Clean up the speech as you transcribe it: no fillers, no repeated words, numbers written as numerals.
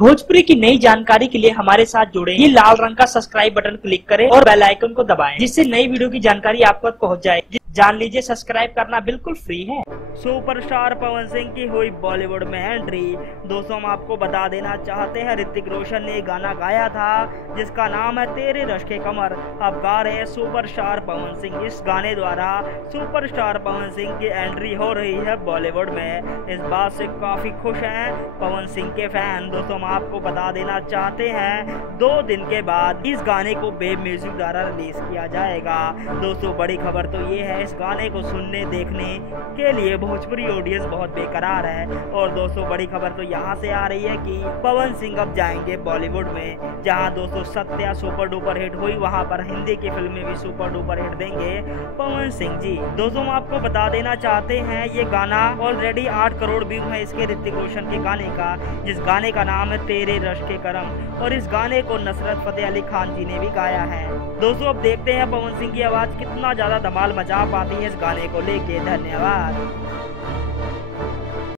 भोजपुरी की नई जानकारी के लिए हमारे साथ जुड़े। ये लाल रंग का सब्सक्राइब बटन क्लिक करें और बेल आइकन को दबाएं, जिससे नई वीडियो की जानकारी आप तक पहुंच जाए। जान लीजिए, सब्सक्राइब करना बिल्कुल फ्री है। सुपरस्टार पवन सिंह की हुई बॉलीवुड में एंट्री। दोस्तों, हम आपको बता देना चाहते हैं, ऋतिक रोशन ने गाना गाया था जिसका नाम है तेरे रश के कमर। अब गा रहे हैं सुपरस्टार पवन सिंह। इस गाने द्वारा सुपरस्टार पवन सिंह की एंट्री हो रही है बॉलीवुड में। इस बात से काफी खुश हैं पवन सिंह के फैन। दोस्तों, हम आपको बता देना चाहते हैं, 2 दिन के बाद इस गाने को बेब म्यूजिक द्वारा रिलीज किया जाएगा। दोस्तों, बड़ी खबर तो ये है, इस गाने को सुनने देखने के लिए भोजपुरी ऑडियंस बहुत बेकरार है। और दोस्तों, बड़ी खबर तो यहाँ से आ रही है कि पवन सिंह अब जाएंगे बॉलीवुड में। जहाँ दोस्तों सत्या सुपर डुपर हिट हुई, वहाँ पर हिंदी की फिल्में भी सुपर डुपर हिट देंगे पवन सिंह जी। दोस्तों, हम आपको बता देना चाहते हैं, ये गाना ऑलरेडी 8 करोड़ व्यू है इसके ऋतिक रोशन के गाने का, जिस गाने का नाम है तेरे रश के करम। और इस गाने को नुसरत फतेह अली खान जी ने भी गाया है। दोस्तों, अब देखते हैं पवन सिंह की आवाज कितना ज्यादा धमाल मचा पाती है इस गाने को लेके। धन्यवाद।